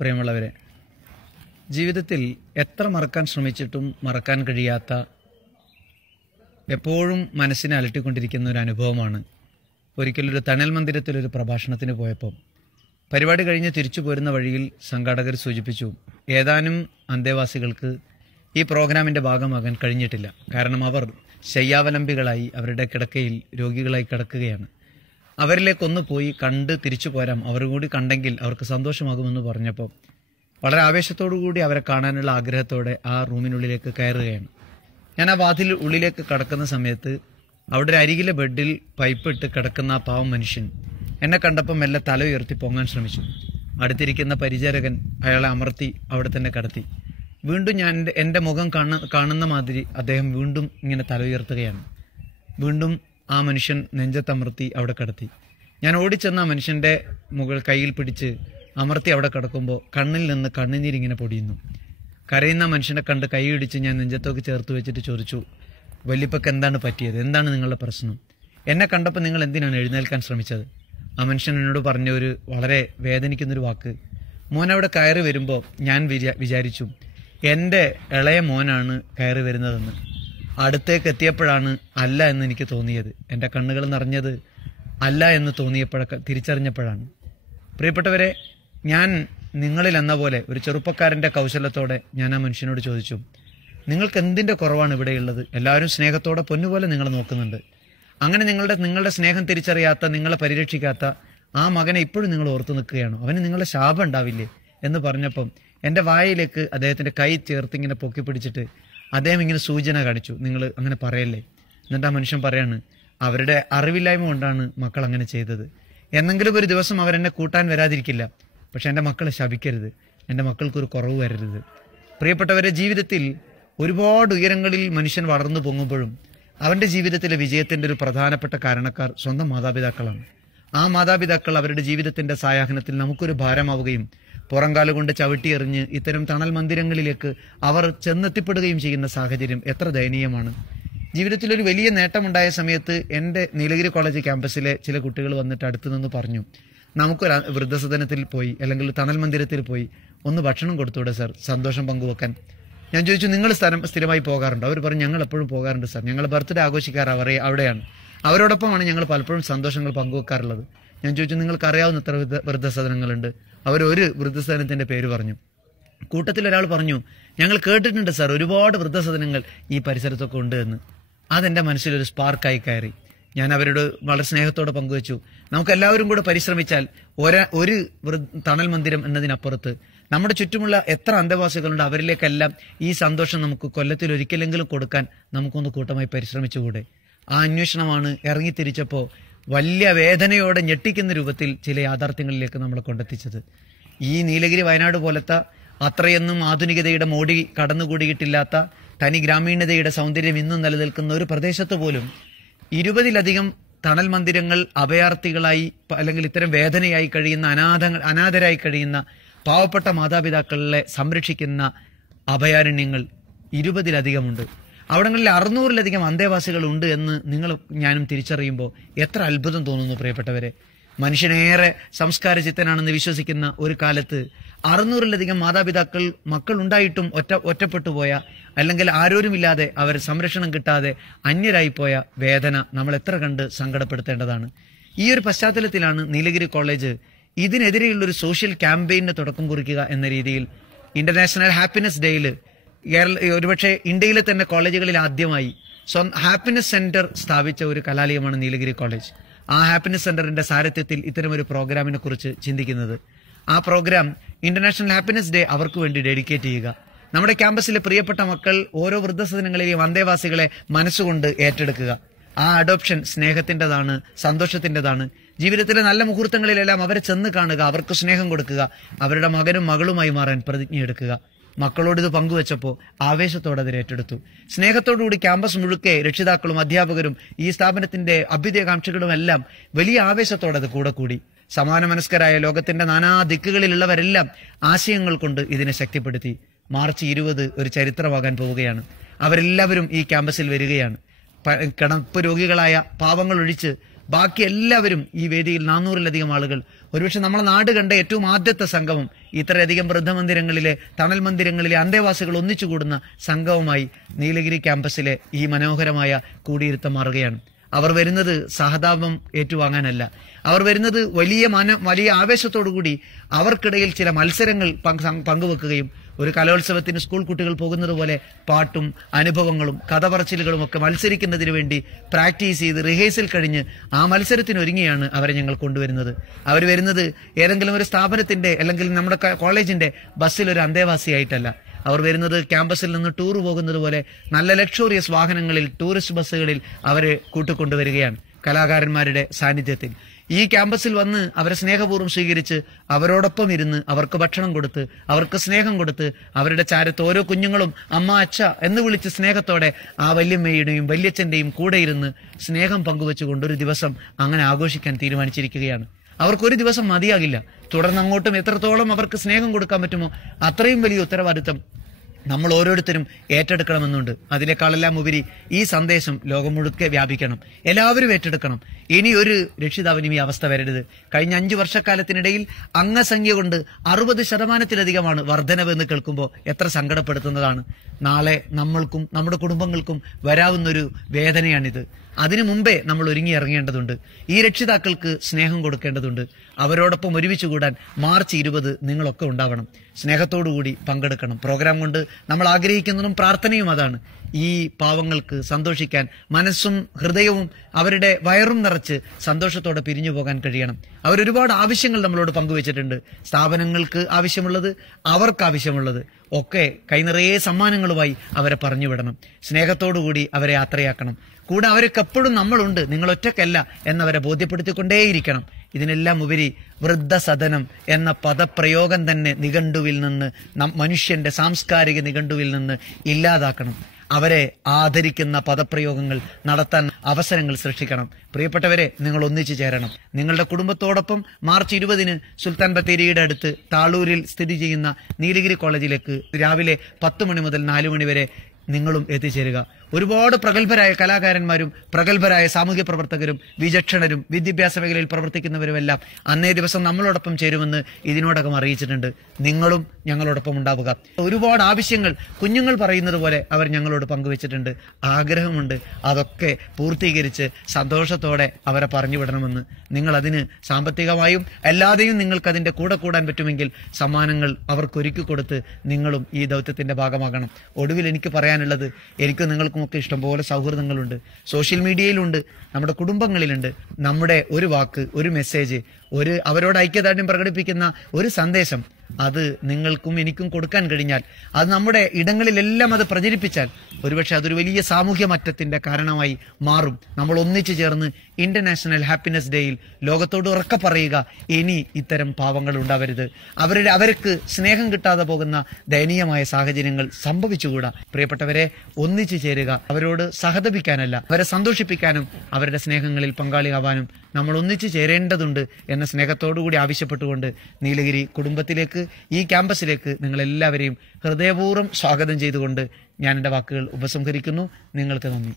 പ്രിയമുള്ളവരെ, ജീവിതത്തിൽ എത്ര മറക്കാൻ ശ്രമിച്ചിട്ടും മറക്കാൻ കഴിയാത്ത, എപ്പോഴും മനസ്സിനെ അലട്ടിക്കൊണ്ടിരിക്കുന്ന ഒരു അനുഭവമാണ് ഒരിക്കലൊരു തണൽ മന്ദിരത്തിലൊരു പ്രഭാഷണത്തിന് പോയപ്പോൾ പരിപാടി കഴിഞ്ഞ് തിരിച്ചു പോരുന്ന വഴിയിൽ സംഘാടകർ സൂചിപ്പിച്ചു, ഏതാനും അന്തേവാസികൾക്ക് ഈ പ്രോഗ്രാമിൻ്റെ ഭാഗമാകാൻ കഴിഞ്ഞിട്ടില്ല. കാരണം അവർ ശയ്യാവലംബികളായി അവരുടെ കിടക്കയിൽ രോഗികളായി കിടക്കുകയാണ്. അവരിലേക്കൊന്ന് പോയി കണ്ട് തിരിച്ചു പോരാം, അവർ കൂടി കണ്ടെങ്കിൽ അവർക്ക് സന്തോഷമാകുമെന്ന് പറഞ്ഞപ്പോൾ വളരെ ആവേശത്തോടു കൂടി അവരെ കാണാനുള്ള ആഗ്രഹത്തോടെ ആ റൂമിനുള്ളിലേക്ക് കയറുകയാണ്. ഞാൻ ആ വാതിൽ ഉള്ളിലേക്ക് കടക്കുന്ന സമയത്ത് അവിടെ ഒരു അരികിലെ ബെഡിൽ പൈപ്പിട്ട് കിടക്കുന്ന ആ പാവം മനുഷ്യൻ എന്നെ കണ്ടപ്പോൾ മെല്ലെ തല ഉയർത്തി പൊങ്ങാൻ ശ്രമിച്ചു. അടുത്തിരിക്കുന്ന പരിചാരകൻ അയാളെ അമർത്തി അവിടെ തന്നെ കടത്തി. വീണ്ടും ഞാൻ എൻ്റെ മുഖം കാണുന്ന മാതിരി അദ്ദേഹം വീണ്ടും ഇങ്ങനെ തല ഉയർത്തുകയാണ്. വീണ്ടും ആ മനുഷ്യൻ നെഞ്ചത്തമർത്തി അവിടെ കിടത്തി. ഞാൻ ഓടിച്ചെന്ന് ആ മനുഷ്യൻ്റെ കയ്യിൽ പിടിച്ച് അമർത്തി അവിടെ കിടക്കുമ്പോൾ കണ്ണിൽ നിന്ന് കണ്ണുനീരിങ്ങനെ പൊടിയുന്നു. കരയുന്ന മനുഷ്യനെ കണ്ട് കൈയിടിച്ച് ഞാൻ നെഞ്ചത്തൊക്കെ ചേർത്ത് വെച്ചിട്ട് ചോദിച്ചു, വല്യപ്പക്ക് എന്താണ് പറ്റിയത്? എന്താണ് നിങ്ങളുടെ പ്രശ്നം? എന്നെ കണ്ടപ്പോൾ നിങ്ങൾ എന്തിനാണ് എഴുന്നേൽക്കാൻ ശ്രമിച്ചത്? ആ മനുഷ്യൻ എന്നോട് പറഞ്ഞ ഒരു വളരെ വേദനിക്കുന്നൊരു വാക്ക്, മോൻ അവിടെ കയറി വരുമ്പോൾ ഞാൻ വിചാരിച്ചു എൻ്റെ ഇളയ മോനാണ് കയറി വരുന്നതെന്ന്. അടുത്തേക്ക് എത്തിയപ്പോഴാണ് അല്ല എന്ന് എനിക്ക് തോന്നിയത്. എൻ്റെ കണ്ണുകൾ നിറഞ്ഞത് അല്ല എന്ന് തിരിച്ചറിഞ്ഞപ്പോഴാണ്. പ്രിയപ്പെട്ടവരെ, ഞാൻ നിങ്ങളിൽ എന്ന പോലെ ഒരു ചെറുപ്പക്കാരൻ്റെ കൗശലത്തോടെ ഞാൻ ആ മനുഷ്യനോട് ചോദിച്ചു, നിങ്ങൾക്ക് എന്തിൻ്റെ കുറവാണ് ഇവിടെയുള്ളത്? എല്ലാവരും സ്നേഹത്തോടെ പൊന്നുപോലെ നിങ്ങളെ നോക്കുന്നുണ്ട്. അങ്ങനെ നിങ്ങളുടെ സ്നേഹം തിരിച്ചറിയാത്ത, നിങ്ങളെ പരിരക്ഷിക്കാത്ത ആ മകനെ ഇപ്പോഴും നിങ്ങൾ ഓർത്തു നിൽക്കുകയാണോ? അവന് നിങ്ങളുടെ ശാപം ഉണ്ടാവില്ലേ എന്ന് പറഞ്ഞപ്പം എൻ്റെ വായിലേക്ക് അദ്ദേഹത്തിൻ്റെ കൈ ചേർത്തിങ്ങനെ പൊക്കി പിടിച്ചിട്ട് അദ്ദേഹം ഇങ്ങനെ സൂചന കാണിച്ചു, നിങ്ങൾ അങ്ങനെ പറയല്ലേ. എന്നിട്ട് ആ മനുഷ്യൻ പറയാണ്, അവരുടെ അറിവില്ലായ്മ കൊണ്ടാണ് മക്കൾ അങ്ങനെ ചെയ്തത്. എന്നെങ്കിലും ഒരു ദിവസം അവരെന്നെ കൂട്ടാൻ വരാതിരിക്കില്ല. പക്ഷെ എൻ്റെ മക്കളെ ശപിക്കരുത്, എൻ്റെ മക്കൾക്കൊരു കുറവ് വരരുത്. പ്രിയപ്പെട്ടവരെ, ജീവിതത്തിൽ ഒരുപാട് ഉയരങ്ങളിൽ മനുഷ്യൻ വളർന്നു പൊങ്ങുമ്പോഴും അവൻ്റെ ജീവിതത്തിലെ വിജയത്തിൻ്റെ ഒരു പ്രധാനപ്പെട്ട കാരണക്കാർ സ്വന്തം മാതാപിതാക്കളാണ്. ആ മാതാപിതാക്കൾ അവരുടെ ജീവിതത്തിൻ്റെ സായാഹ്നത്തിൽ നമുക്കൊരു ഭാരമാവുകയും പുറംകാലുകൊണ്ട് ചവിട്ടിയെറിഞ്ഞ് ഇത്തരം തണൽ മന്ദിരങ്ങളിലേക്ക് അവർ ചെന്നെത്തിപ്പെടുകയും ചെയ്യുന്ന സാഹചര്യം എത്ര ദയനീയമാണ്. ജീവിതത്തിലൊരു വലിയ നേട്ടമുണ്ടായ സമയത്ത് എൻ്റെ നീലഗിരി കോളേജ് ക്യാമ്പസിലെ ചില കുട്ടികൾ വന്നിട്ട് അടുത്തു നിന്ന് പറഞ്ഞു, നമുക്കൊരു വൃദ്ധസദനത്തിൽ പോയി അല്ലെങ്കിൽ തണൽ മന്ദിരത്തിൽ പോയി ഒന്ന് ഭക്ഷണം കൊടുത്തൂടെ സാർ, സന്തോഷം പങ്കുവെക്കാൻ. ഞാൻ ചോദിച്ചു, നിങ്ങൾ സ്ഥിരമായി പോകാറുണ്ടോ? അവർ പറഞ്ഞു, ഞങ്ങൾ എപ്പോഴും പോകാറുണ്ട് സാർ, ഞങ്ങൾ ബർത്ത്ഡേ ആഘോഷിക്കാറ് അവിടെയാണ്, അവരോടൊപ്പമാണ് ഞങ്ങൾ പലപ്പോഴും സന്തോഷങ്ങൾ പങ്കുവെക്കാറുള്ളത്. ഞാൻ ചോദിച്ചു, നിങ്ങൾക്ക് അറിയാവുന്ന എത്ര വൃദ്ധസദനങ്ങളുണ്ട്? അവരൊരു വൃദ്ധസദനത്തിൻ്റെ പേര് പറഞ്ഞു. കൂട്ടത്തിൽ ഒരാൾ പറഞ്ഞു, ഞങ്ങൾ കേട്ടിട്ടുണ്ട് സാർ, ഒരുപാട് വൃദ്ധസദനങ്ങൾ ഈ പരിസരത്തൊക്കെ ഉണ്ട് എന്ന്. അതെൻ്റെ മനസ്സിലൊരു സ്പാർക്കായി കയറി. ഞാൻ അവരോട് വളരെ സ്നേഹത്തോടെ പങ്കുവച്ചു, നമുക്കെല്ലാവരും കൂടെ പരിശ്രമിച്ചാൽ ഒരു തണൽ മന്ദിരം എന്നതിനപ്പുറത്ത് നമ്മുടെ ചുറ്റുമുള്ള എത്ര അന്തേവാസികളുണ്ട്, അവരിലേക്കെല്ലാം ഈ സന്തോഷം നമുക്ക് കൊല്ലത്തിൽ ഒരിക്കലെങ്കിലും കൊടുക്കാൻ നമുക്കൊന്ന് കൂട്ടമായി പരിശ്രമിച്ചുകൂടെ? ആ അന്വേഷണമാണ് ഇറങ്ങിത്തിരിച്ചപ്പോൾ വലിയ വേദനയോടെ ഞെട്ടിക്കുന്ന രൂപത്തിൽ ചില യാഥാർത്ഥ്യങ്ങളിലേക്ക് നമ്മളെ കൊണ്ടെത്തിച്ചത്. ഈ നീലഗിരി വയനാട് പോലത്തെ അത്രയൊന്നും ആധുനികതയുടെ മോടി കടന്നുകൂടിയിട്ടില്ലാത്ത തനി ഗ്രാമീണതയുടെ സൗന്ദര്യം ഇന്നും നിലനിൽക്കുന്ന ഒരു പ്രദേശത്ത് പോലും 20-ലധികം തണൽ മന്ദിരങ്ങൾ അഭയാർത്ഥികളായി അല്ലെങ്കിൽ ഇത്തരം വേദനയായി കഴിയുന്ന അനാഥരായി കഴിയുന്ന പാവപ്പെട്ട മാതാപിതാക്കളെ സംരക്ഷിക്കുന്ന അഭയാരണ്യങ്ങൾ 20-ലധികമുണ്ട്. അവിടങ്ങളിൽ 600-ലധികം അന്തേവാസികൾ ഉണ്ട് എന്ന് ഞാനും തിരിച്ചറിയുമ്പോൾ എത്ര അത്ഭുതം തോന്നുന്നു പ്രിയപ്പെട്ടവരെ. മനുഷ്യനേറെ സംസ്കാര ചിത്തനാണെന്ന് വിശ്വസിക്കുന്ന ഒരു കാലത്ത് 600-ലധികം മക്കൾ ഉണ്ടായിട്ടും ഒറ്റപ്പെട്ടു പോയ, അല്ലെങ്കിൽ ആരോരുമില്ലാതെ അവർ സംരക്ഷണം കിട്ടാതെ അന്യരായിപ്പോയ വേദന നമ്മൾ എത്ര കണ്ട് സങ്കടപ്പെടുത്തേണ്ടതാണ്. ഈ ഒരു പശ്ചാത്തലത്തിലാണ് നീലഗിരി കോളേജ് ഇതിനെതിരെയുള്ളൊരു സോഷ്യൽ ക്യാമ്പയിന് തുടക്കം കുറിക്കുക എന്ന രീതിയിൽ ഇന്റർനാഷണൽ ഹാപ്പിനെസ് ഡേയിൽ ഒരുപക്ഷെ ഇന്ത്യയിലെ തന്നെ കോളേജുകളിൽ ആദ്യമായി ഹാപ്പിനെസ് സെന്റർ സ്ഥാപിച്ച ഒരു കലാലയമാണ് നീലഗിരി കോളേജ്. ആ ഹാപ്പിനെസ് സെന്ററിന്റെ സാരഥ്യത്തിൽ ഇത്തരം ഒരു പ്രോഗ്രാമിനെ കുറിച്ച് ചിന്തിക്കുന്നത്. ആ പ്രോഗ്രാം ഇന്റർനാഷണൽ ഹാപ്പിനെസ് ഡേ അവർക്ക് വേണ്ടി ഡെഡിക്കേറ്റ് ചെയ്യുക. നമ്മുടെ ക്യാമ്പസിലെ പ്രിയപ്പെട്ട മക്കൾ ഓരോ വൃദ്ധസദനങ്ങളിലെയും അന്തേവാസികളെ മനസ്സുകൊണ്ട് ഏറ്റെടുക്കുക. ആ അഡോപ്ഷൻ സ്നേഹത്തിൻ്റെതാണ്, സന്തോഷത്തിൻ്റെതാണ്. ജീവിതത്തിലെ നല്ല മുഹൂർത്തങ്ങളിലെല്ലാം അവരെ ചെന്ന് കാണുക, അവർക്ക് സ്നേഹം കൊടുക്കുക, അവരുടെ മകനും മകളുമായി മാറാൻ പ്രതിജ്ഞയെടുക്കുക. മക്കളോട് ഇത് പങ്കുവച്ചപ്പോൾ ആവേശത്തോടെ അതിൽ ഏറ്റെടുത്തു. സ്നേഹത്തോടുകൂടി ക്യാമ്പസ് മുഴുക്കെ രക്ഷിതാക്കളും അധ്യാപകരും ഈ സ്ഥാപനത്തിന്റെ അഭ്യുദയകാംക്ഷികളും എല്ലാം വലിയ ആവേശത്തോടെ അത് കൂടെ കൂടി. സമാന മനസ്കരായ ലോകത്തിന്റെ നാനാ ദിക്കുകളിലുള്ളവരെല്ലാം ആശയങ്ങൾ കൊണ്ട് ഇതിനെ ശക്തിപ്പെടുത്തി. മാർച്ച് 20 ഒരു ചരിത്രമാകാൻ പോവുകയാണ്. അവരെല്ലാവരും ഈ ക്യാമ്പസിൽ വരികയാണ്. കിടപ്പ് രോഗികളായ പാവങ്ങൾ ഒഴിച്ച് ബാക്കി എല്ലാവരും ഈ വേദിയിൽ 400-ലധികം ആളുകൾ ഒരുപക്ഷെ നമ്മളെ നാട് കണ്ട ഏറ്റവും ആദ്യത്തെ സംഗമം, ഇത്രയധികം വൃദ്ധമന്ദിരങ്ങളിലെ, തണൽ മന്ദിരങ്ങളിലെ അന്തേവാസികൾ ഒന്നിച്ചുകൂടുന്ന സംഗമമായി നീലഗിരി ക്യാമ്പസിലെ ഈ മനോഹരമായ കൂടിയിരുത്തം മാറുകയാണ്. അവർ വരുന്നത് സഹതാപം ഏറ്റുവാങ്ങാനല്ല, അവർ വരുന്നത് വലിയ ആവേശത്തോടുകൂടി അവർക്കിടയിൽ ചില മത്സരങ്ങൾ പങ്കുവെക്കുകയും ഒരു കലോത്സവത്തിന് സ്കൂൾ കുട്ടികൾ പോകുന്നത് പോലെ പാട്ടും അനുഭവങ്ങളും കഥ പറച്ചിലുകളും ഒക്കെ മത്സരിക്കുന്നതിന് വേണ്ടി പ്രാക്ടീസ് ചെയ്ത് റിഹേഴ്സൽ കഴിഞ്ഞ് ആ മത്സരത്തിന് ഒരുങ്ങിയാണ് അവരെ ഞങ്ങൾ കൊണ്ടുവരുന്നത്. അവർ വരുന്നത് ഏതെങ്കിലും ഒരു സ്ഥാപനത്തിന്റെ അല്ലെങ്കിൽ നമ്മുടെ കോളേജിന്റെ ബസ്സിൽ ഒരു അന്തേവാസിയായിട്ടല്ല. അവർ വരുന്നത് ക്യാമ്പസിൽ നിന്ന് ടൂർ പോകുന്നത് പോലെ നല്ല ലക്ഷറിയസ് വാഹനങ്ങളിൽ, ടൂറിസ്റ്റ് ബസ്സുകളിൽ അവരെ കൂട്ടിക്കൊണ്ടുവരികയാണ് കലാകാരന്മാരുടെ സാന്നിധ്യത്തിൽ. ഈ ക്യാമ്പസിൽ വന്ന് അവരെ സ്നേഹപൂർവ്വം സ്വീകരിച്ച് അവരോടൊപ്പം ഇരുന്ന് അവർക്ക് ഭക്ഷണം കൊടുത്ത് അവർക്ക് സ്നേഹം കൊടുത്ത് അവരുടെ ചാരത്ത് ഓരോ കുഞ്ഞുങ്ങളും അമ്മ അച്ഛ എന്ന് വിളിച്ച് സ്നേഹത്തോടെ ആ വല്യമ്മയുടെയും വല്യച്ഛന്റെയും കൂടെ ഇരുന്ന് സ്നേഹം പങ്കുവെച്ചുകൊണ്ട് ഒരു ദിവസം അങ്ങനെ ആഘോഷിക്കാൻ തീരുമാനിച്ചിരിക്കുകയാണ്. അവർക്കൊരു ദിവസം മതിയാകില്ല. തുടർന്ന് അങ്ങോട്ടും എത്രത്തോളം അവർക്ക് സ്നേഹം കൊടുക്കാൻ പറ്റുമോ അത്രയും വലിയ ഉത്തരവാദിത്തം നമ്മൾ ഓരോരുത്തരും ഏറ്റെടുക്കണമെന്നുണ്ട്. അതിനേക്കാളെല്ലാം ഉപരി ഈ സന്ദേശം ലോകം മുഴുക്കെ വ്യാപിക്കണം, എല്ലാവരും ഏറ്റെടുക്കണം. ഇനി ഒരു രക്ഷിതാവിനും ഈ അവസ്ഥ വരരുത്. കഴിഞ്ഞ 5 വർഷക്കാലത്തിനിടയിൽ അംഗസംഖ്യ കൊണ്ട് 60% വർധനവ് എന്ന് കേൾക്കുമ്പോൾ എത്ര സങ്കടപ്പെടുത്തുന്നതാണ്. നാളെ നമ്മൾക്കും നമ്മുടെ കുടുംബങ്ങൾക്കും വരാവുന്നൊരു വേദനയാണിത്. അതിനു മുമ്പേ നമ്മൾ ഒരുങ്ങി ഇറങ്ങേണ്ടതുണ്ട്. ഈ രക്ഷിതാക്കൾക്ക് സ്നേഹം കൊടുക്കേണ്ടതുണ്ട്. അവരോടൊപ്പം ഒരുമിച്ച് കൂടാൻ മാർച്ച് 20 നിങ്ങളൊക്കെ ഉണ്ടാവണം. സ്നേഹത്തോടുകൂടി പങ്കെടുക്കണം. പ്രോഗ്രാം കൊണ്ട് നമ്മൾ ആഗ്രഹിക്കുന്നതും പ്രാർത്ഥനയും അതാണ്. ഈ പാവങ്ങൾക്ക് സന്തോഷിക്കാൻ മനസ്സും ഹൃദയവും അവരുടെ വയറും നിറച്ച് സന്തോഷത്തോടെ പിരിഞ്ഞു പോകാൻ കഴിയണം. അവരൊരുപാട് ആവശ്യങ്ങൾ നമ്മളോട് പങ്കുവച്ചിട്ടുണ്ട്. സ്ഥാപനങ്ങൾക്ക് ആവശ്യമുള്ളത്, അവർക്ക് ആവശ്യമുള്ളത് ഒക്കെ കൈനിറയെ സമ്മാനങ്ങളുമായി അവരെ പറഞ്ഞു വിടണം. സ്നേഹത്തോടുകൂടി അവരെ യാത്രയാക്കണം. കൂടെ അവർക്ക് എപ്പോഴും നമ്മളുണ്ട്, നിങ്ങൾ ഒറ്റക്കല്ല എന്നവരെ ബോധ്യപ്പെടുത്തിക്കൊണ്ടേയിരിക്കണം. ഇതിനെല്ലാം ഉപരി വൃദ്ധസദനം എന്ന പദപ്രയോഗം തന്നെ നിഘണ്ടുവിൽ നിന്ന്, മനുഷ്യന്റെ സാംസ്കാരിക നിഘണ്ടുവിൽ നിന്ന് ഇല്ലാതാക്കണം. അവരെ ആദരിക്കുന്ന പദപ്രയോഗങ്ങൾ നടത്താൻ അവസരങ്ങൾ സൃഷ്ടിക്കണം. പ്രിയപ്പെട്ടവരെ, നിങ്ങൾ ഒന്നിച്ചു ചേരണം. നിങ്ങളുടെ കുടുംബത്തോടൊപ്പം മാർച്ച് 20 സുൽത്താൻ ബത്തേരിയുടെ അടുത്ത് താളൂരിൽ സ്ഥിതി ചെയ്യുന്ന നീലഗിരി കോളേജിലേക്ക് രാവിലെ 10 മണി മുതൽ 4 മണി വരെ നിങ്ങളും എത്തിച്ചേരുക. ഒരുപാട് പ്രഗത്ഭരായ കലാകാരന്മാരും പ്രഗത്ഭരായ സാമൂഹ്യ പ്രവർത്തകരും വിചക്ഷണരും വിദ്യാഭ്യാസ മേഖലയിൽ പ്രവർത്തിക്കുന്നവരുമെല്ലാം അന്നേ ദിവസം നമ്മളോടൊപ്പം ചേരുമെന്ന് ഇതിനോടകം അറിയിച്ചിട്ടുണ്ട്. നിങ്ങളും ഞങ്ങളോടൊപ്പം ഉണ്ടാവുക. ഒരുപാട് ആവശ്യങ്ങൾ കുഞ്ഞുങ്ങൾ പറയുന്നത് പോലെ അവർ ഞങ്ങളോട് പങ്കുവച്ചിട്ടുണ്ട്. ആഗ്രഹമുണ്ട്. അതൊക്കെ പൂർത്തീകരിച്ച് സന്തോഷത്തോടെ അവരെ പറഞ്ഞു വിടണമെന്ന്. നിങ്ങൾ അതിന് സാമ്പത്തികമായും അല്ലാതെയും നിങ്ങൾക്ക് അതിന്റെ കൂടെ കൂടാൻ പറ്റുമെങ്കിൽ സമ്മാനങ്ങൾ അവർക്കൊരുക്കി കൊടുത്ത് നിങ്ങളും ഈ ദൗത്യത്തിന്റെ ഭാഗമാകണം. ഒടുവിൽ എനിക്ക് പറയാനുള്ളത്, എനിക്ക് നിങ്ങൾക്കുമൊക്കെ ഇഷ്ടംപോലെ സൗഹൃദങ്ങളുണ്ട്, സോഷ്യൽ മീഡിയയിലുണ്ട്, നമ്മുടെ കുടുംബങ്ങളിലുണ്ട്. നമ്മുടെ ഒരു വാക്ക്, ഒരു മെസ്സേജ്, അവരോട് ഐക്യദാർഢ്യം പ്രകടിപ്പിക്കുന്ന ഒരു സന്ദേശം അത് നിങ്ങൾക്കും എനിക്കും കൊടുക്കാൻ കഴിഞ്ഞാൽ, അത് നമ്മുടെ ഇടങ്ങളിലെല്ലാം അത് പ്രചരിപ്പിച്ചാൽ ഒരുപക്ഷെ അതൊരു വലിയ സാമൂഹ്യ മാറ്റത്തിന്റെ കാരണമായി മാറും. നമ്മൾ ഒന്നിച്ചു ചേർന്ന് ഇന്റർനാഷണൽ ഹാപ്പിനെസ് ഡേയിൽ ലോകത്തോട് ഉറക്കെ പറയുക, ഇനി ഇത്തരം പാവങ്ങൾ ഉണ്ടാവരുത്. അവർക്ക് സ്നേഹം കിട്ടാതെ പോകുന്ന ദയനീയമായ സാഹചര്യങ്ങൾ സംഭവിച്ചുകൂടാ. പ്രിയപ്പെട്ടവരെ, ഒന്നിച്ചു ചേരുക. അവരോട് സഹതപിക്കാനല്ല, അവരെ സന്തോഷിപ്പിക്കാനും അവരുടെ സ്നേഹങ്ങളിൽ പങ്കാളിയാവാനും നമ്മൾ ഒന്നിച്ചു ചേരേണ്ടതുണ്ട് എന്ന സ്നേഹത്തോടുകൂടി ആവശ്യപ്പെട്ടുകൊണ്ട് നീലഗിരി കുടുംബത്തിലേക്ക്, ഈ ക്യാമ്പസിലേക്ക് നിങ്ങളെല്ലാവരെയും ഹൃദയപൂർവ്വം സ്വാഗതം ചെയ്തുകൊണ്ട് ഞാൻ എൻ്റെ വാക്കുകൾ ഉപസംഹരിക്കുന്നു. നിങ്ങൾക്ക് നന്ദി.